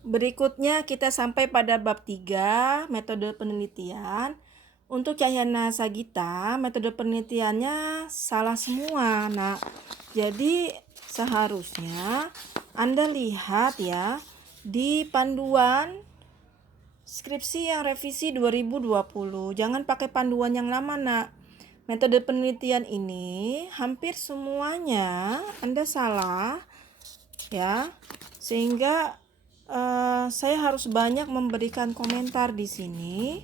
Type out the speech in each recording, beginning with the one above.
Berikutnya kita sampai pada bab 3, metode penelitian. Untuk Cahyana Sagita, metode penelitiannya salah semua. Nah, jadi seharusnya Anda lihat ya di panduan skripsi yang revisi 2020. Jangan pakai panduan yang lama, Nak. Metode penelitian ini hampir semuanya Anda salah ya. Sehingga saya harus banyak memberikan komentar di sini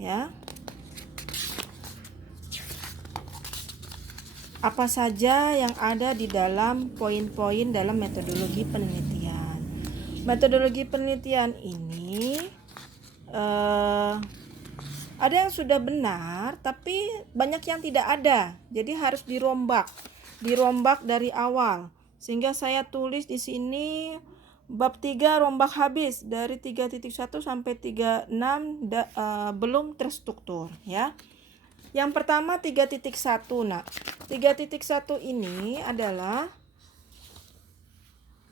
ya. Apa saja yang ada di dalam poin-poin dalam metodologi penelitian. Metodologi penelitian ini ada yang sudah benar, tapi banyak yang tidak ada. Jadi harus dirombak dari awal. Sehingga saya tulis di sini bab 3 rombak habis dari 3.1 sampai 3.6 belum terstruktur ya. Yang pertama 3.1. Nah, 3.1 ini adalah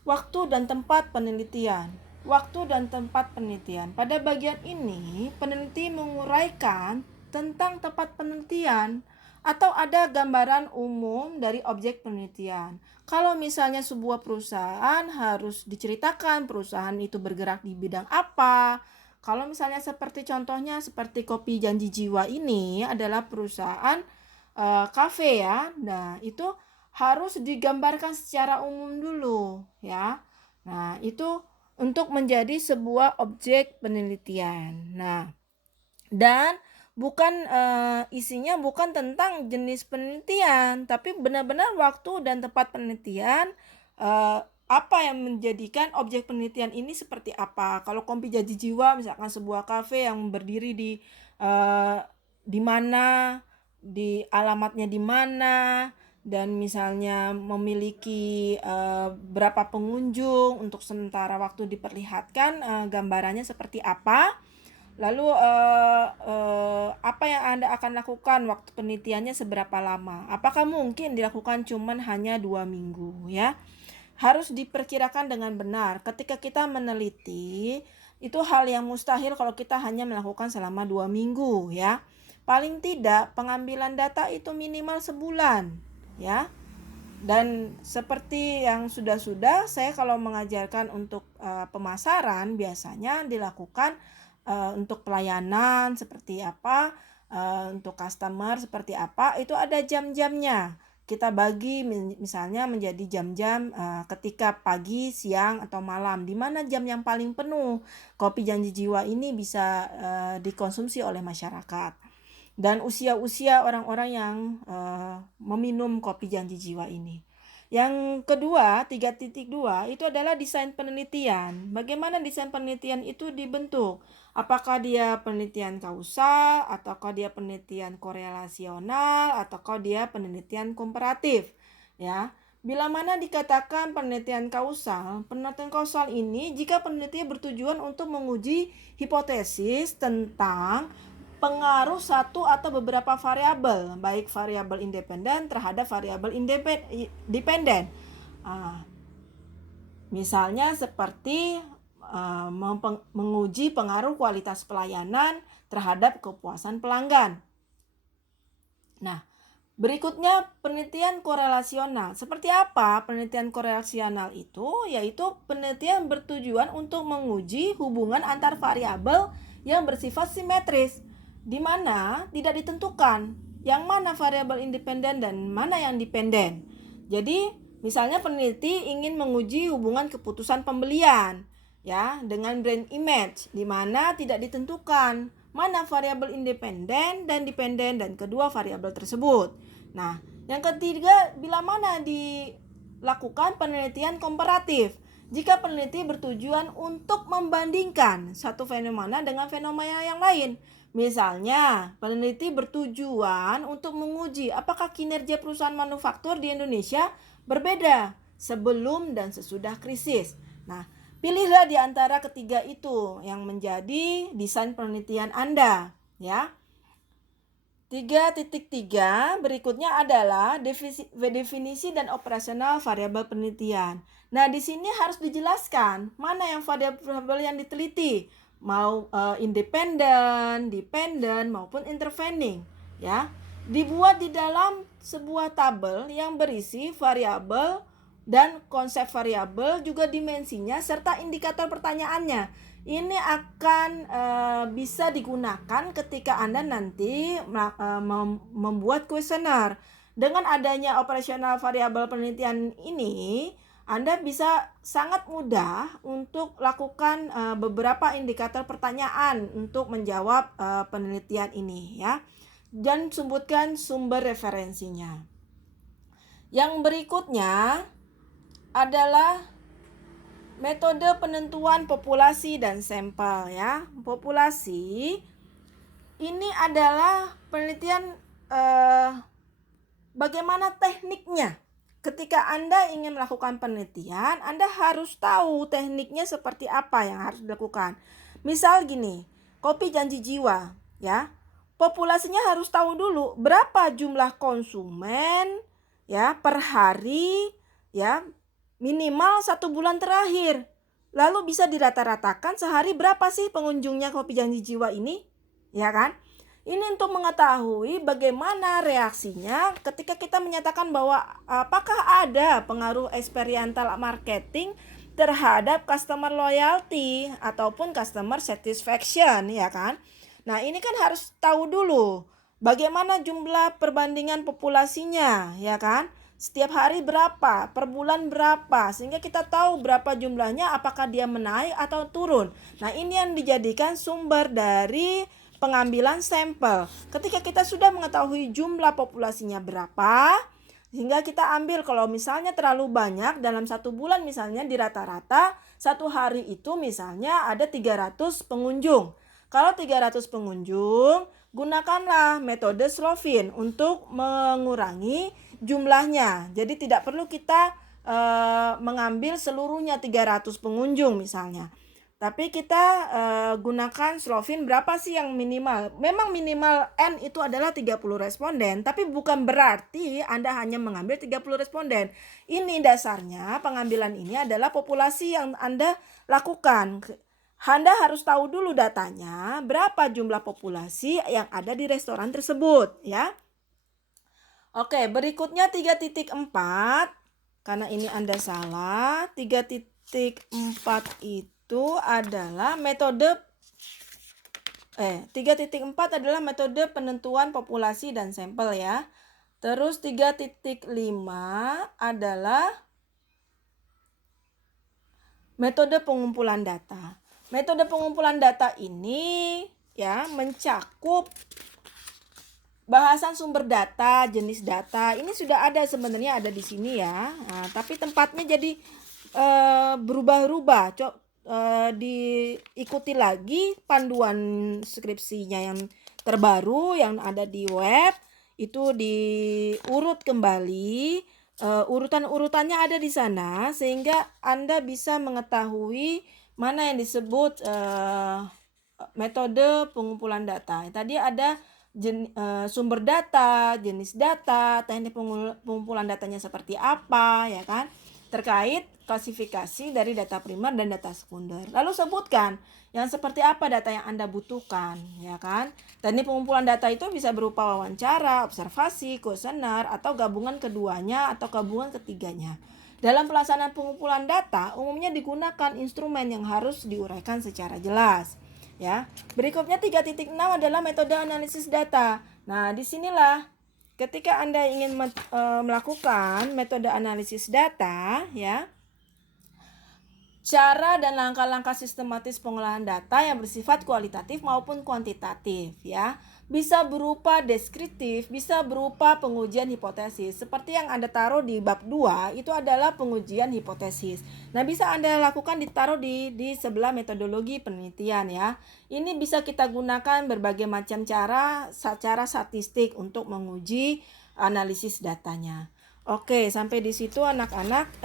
waktu dan tempat penelitian. Waktu dan tempat penelitian. Pada bagian ini, peneliti menguraikan tentang tempat penelitian atau ada gambaran umum dari objek penelitian. Kalau misalnya sebuah perusahaan harus diceritakan perusahaan itu bergerak di bidang apa. Kalau misalnya contohnya seperti Kopi Janji Jiwa ini adalah perusahaan kafe ya. Nah, itu harus digambarkan secara umum dulu ya. Nah, itu untuk menjadi sebuah objek penelitian. Nah, dan bukan isinya bukan tentang jenis penelitian, tapi benar-benar waktu dan tempat penelitian, apa yang menjadikan objek penelitian ini seperti apa. Kalau Kopi Janji Jiwa misalkan sebuah kafe yang berdiri di mana, di alamatnya di mana, dan misalnya memiliki berapa pengunjung untuk sementara waktu diperlihatkan gambarannya seperti apa. Lalu apa yang Anda akan lakukan waktu penelitiannya seberapa lama? Apakah mungkin dilakukan cuman hanya 2 minggu ya? Harus diperkirakan dengan benar. Ketika kita meneliti, itu hal yang mustahil kalau kita hanya melakukan selama 2 minggu ya. Paling tidak pengambilan data itu minimal sebulan ya. Dan seperti yang sudah-sudah, saya kalau mengajarkan untuk pemasaran biasanya dilakukan untuk pelayanan seperti apa, untuk customer seperti apa, itu ada jam-jamnya. Kita bagi misalnya menjadi jam-jam ketika pagi, siang, atau malam. Di mana jam yang paling penuh Kopi Janji Jiwa ini bisa dikonsumsi oleh masyarakat. Dan usia-usia orang-orang yang meminum Kopi Janji Jiwa ini. Yang kedua, 3.2 itu adalah desain penelitian. Bagaimana desain penelitian itu dibentuk? Apakah dia penelitian kausal, ataukah dia penelitian korelasional, ataukah dia penelitian komparatif? Ya. Bila mana dikatakan penelitian kausal ini jika penelitian bertujuan untuk menguji hipotesis tentang pengaruh satu atau beberapa variabel, baik variabel independen terhadap variabel dependen. Misalnya seperti menguji pengaruh kualitas pelayanan terhadap kepuasan pelanggan. Nah, berikutnya penelitian korelasional. Seperti apa penelitian korelasional itu? Yaitu penelitian bertujuan untuk menguji hubungan antar variabel yang bersifat simetris, di mana tidak ditentukan yang mana variabel independen dan mana yang dependen. Jadi, misalnya peneliti ingin menguji hubungan keputusan pembelian ya dengan brand image, di mana tidak ditentukan mana variabel independen dan dependen dan kedua variabel tersebut. Nah, yang ketiga, bila mana dilakukan penelitian komparatif. Jika peneliti bertujuan untuk membandingkan satu fenomena dengan fenomena yang lain. Misalnya, peneliti bertujuan untuk menguji apakah kinerja perusahaan manufaktur di Indonesia berbeda sebelum dan sesudah krisis. Nah, pilihlah di antara ketiga itu yang menjadi desain penelitian Anda, ya. 3.3 berikutnya adalah definisi dan operasional variabel penelitian. Nah, di sini harus dijelaskan mana yang variabel yang diteliti, mau independen, dependent maupun intervening, ya. Dibuat di dalam sebuah tabel yang berisi variabel dan konsep variabel, juga dimensinya serta indikator pertanyaannya. Ini akan bisa digunakan ketika Anda nanti membuat kuesioner. Dengan adanya operasional variabel penelitian ini, Anda bisa sangat mudah untuk lakukan beberapa indikator pertanyaan untuk menjawab penelitian ini, ya. Dan sebutkan sumber referensinya. Yang berikutnya adalah metode penentuan populasi dan sampel, ya. Populasi ini adalah penelitian bagaimana tekniknya. Ketika Anda ingin melakukan penelitian, Anda harus tahu tekniknya seperti apa yang harus dilakukan. Misal gini, kopi janji jiwa, ya. Populasinya harus tahu dulu berapa jumlah konsumen, ya, per hari, ya, minimal 1 bulan terakhir. Lalu bisa dirata-ratakan sehari berapa sih pengunjungnya kopi janji jiwa ini, ya kan? Ini untuk mengetahui bagaimana reaksinya ketika kita menyatakan bahwa apakah ada pengaruh experiential marketing terhadap customer loyalty ataupun customer satisfaction, ya kan? Nah, ini kan harus tahu dulu bagaimana jumlah perbandingan populasinya, ya kan? Setiap hari berapa, per bulan berapa, sehingga kita tahu berapa jumlahnya, apakah dia menaik atau turun. Nah, ini yang dijadikan sumber dari pengambilan sampel. Ketika kita sudah mengetahui jumlah populasinya berapa, sehingga kita ambil, kalau misalnya terlalu banyak dalam 1 bulan, misalnya di rata-rata 1 hari itu misalnya ada 300 pengunjung. Kalau 300 pengunjung, gunakanlah metode Slovin untuk mengurangi jumlahnya. Jadi tidak perlu kita mengambil seluruhnya 300 pengunjung misalnya. Tapi kita gunakan Slovin berapa sih yang minimal. Memang minimal N itu adalah 30 responden, tapi bukan berarti Anda hanya mengambil 30 responden. Ini dasarnya pengambilan ini adalah populasi yang Anda lakukan. Anda harus tahu dulu datanya, berapa jumlah populasi yang ada di restoran tersebut, ya. Oke, berikutnya 3.4. Karena ini Anda salah, 3.4 itu adalah metode 3.4 adalah metode penentuan populasi dan sampel, ya. Terus 3.5 adalah metode pengumpulan data. Metode pengumpulan data ini, ya, mencakup bahasan sumber data, jenis data. Ini sudah ada sebenarnya, ada di sini, ya. Nah, tapi tempatnya jadi berubah-ubah. Diikuti lagi panduan skripsinya yang terbaru yang ada di web, itu diurut kembali, urutan-urutannya ada di sana, sehingga Anda bisa mengetahui mana yang disebut metode pengumpulan data. Tadi ada sumber data, jenis data, teknik pengumpulan datanya seperti apa, ya kan? Terkait klasifikasi dari data primer dan data sekunder. Lalu sebutkan yang seperti apa data yang Anda butuhkan, ya kan? Teknik pengumpulan data itu bisa berupa wawancara, observasi, kuesioner, atau gabungan keduanya atau gabungan ketiganya. Dalam pelaksanaan pengumpulan data, umumnya digunakan instrumen yang harus diuraikan secara jelas, ya. Berikutnya 3.6 adalah metode analisis data. Nah, disinilah ketika Anda ingin melakukan metode analisis data, ya, cara dan langkah-langkah sistematis pengolahan data yang bersifat kualitatif maupun kuantitatif, ya. Bisa berupa deskriptif, bisa berupa pengujian hipotesis. Seperti yang Anda taruh di bab 2, itu adalah pengujian hipotesis. Nah, bisa Anda lakukan ditaruh di sebelah metodologi penelitian, ya. Ini bisa kita gunakan berbagai macam cara secara statistik untuk menguji analisis datanya. Oke, sampai di situ anak-anak,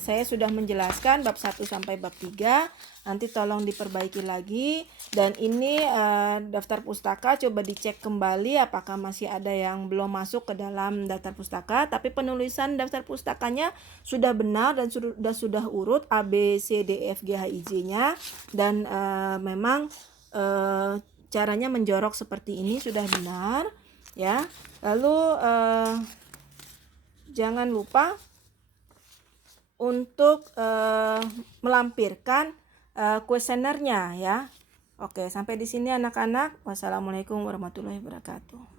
saya sudah menjelaskan bab 1 sampai bab 3. Nanti tolong diperbaiki lagi. Dan ini daftar pustaka coba dicek kembali apakah masih ada yang belum masuk ke dalam daftar pustaka. Tapi penulisan daftar pustakanya sudah benar dan sudah urut A, B, C, D, F, G, H, I, J-nya. Dan memang caranya menjorok seperti ini sudah benar. Ya, lalu jangan lupa untuk melampirkan kuesionernya ya. Oke, sampai di sini anak-anak. Wassalamualaikum warahmatullahi wabarakatuh.